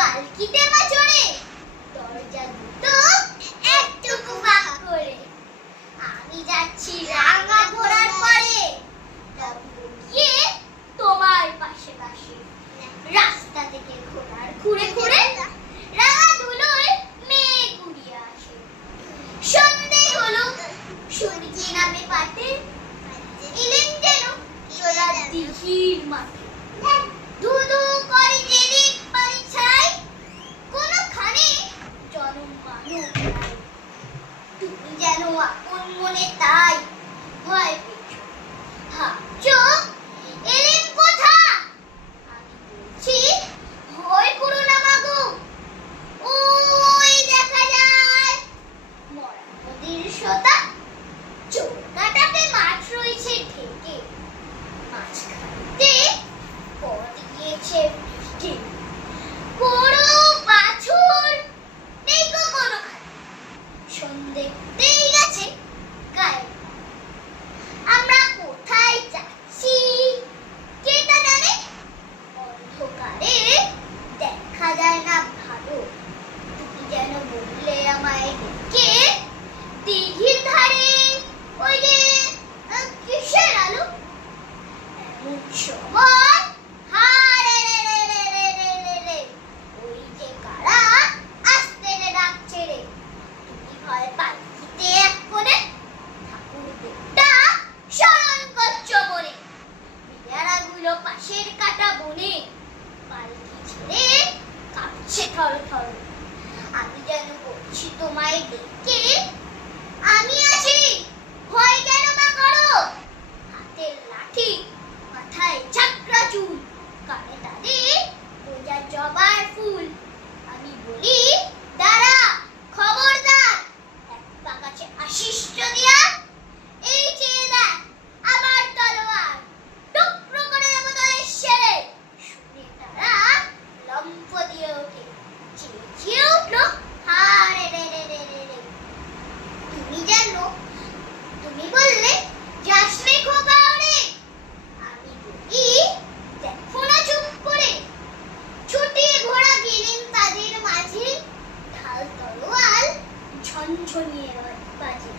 পালকিতে মা চড়ে দরজা দুটো একটুকু ফাঁক করে আমি যাচ্ছি রাঙা ঘোড়ার পরে গিয়ে তোমার পাশে পাশে রাস্তা থেকে ঘোড়ার ঘুরে ঘুরে রাঙা ধুলোয় মেঘ উড়িয়ে আসে। সন্ধে হলো সূর্যি নামে পাতে এলেন যেন চলা দিঘির মাঠে ধুধু করে যেদিক পানি ছাই কোনখানে জনম মানব নাই। তুমি যেন আপন মনে তাই ভয় পেয়েছ ভাবছো এলেন কোথা আমি বলছি ভয় করো না মাগো ওই দেখা যায় মরা নদীর সোতা চৌকাটাতে মাছ রয়েছে ঢেকে মাঝখানেতে পথ গিয়েছে বৃষ্টি বড় বাছুর নেই গো কোনোখানে সন্ধে হতেই গেছে গায়ে আমরা কোথায় যাচ্ছি কে তা জানে অন্ধকারে দেখা যায় না ভালো তুমি যেন বললে আমায় ডেকে দিঘির ধারে ওই যে কিসের আলো এমন সময় হারে রে রে রে রে রে রে রে ওই যে কারা আস্তে রে ডাকছে রে তুমি ভয় পালকিতে এক কোণে ঠাকুর দেবতা শরণ করছো মনে বিড়ারাগুলো পাশের কাটা বনে পালকি ছেড়ে কাঁপছে থর থর আমি যেন বলছি তোমায় ডেকে আমি আছি ভয় কেন বা করো হাতের লাঠি মাথায় ঝাঁকড়া চুল কানে তাদের গোজা জবার ফুল আমি বলি দাঁড়া খবরদার এক পা কাছে আসিস যদি আর এই চেয়ে দেখ আমার তলোয়ার টুকরো করে দেবো তোদের সেরে শুনে তারা লম্ফ দিয়ে ওঠে চেঁচিয়ে উঠলো হারে রে রে রে রে রে তুমি জানো তুমি বললে যাস রে খোকা ওরে আমি বলি দেখো না চুপ করে ছুটে ঘোড়া গেলেন তাদের মাঝে ঢাল তলোয়ার ঝনঝনিয়ে বাজে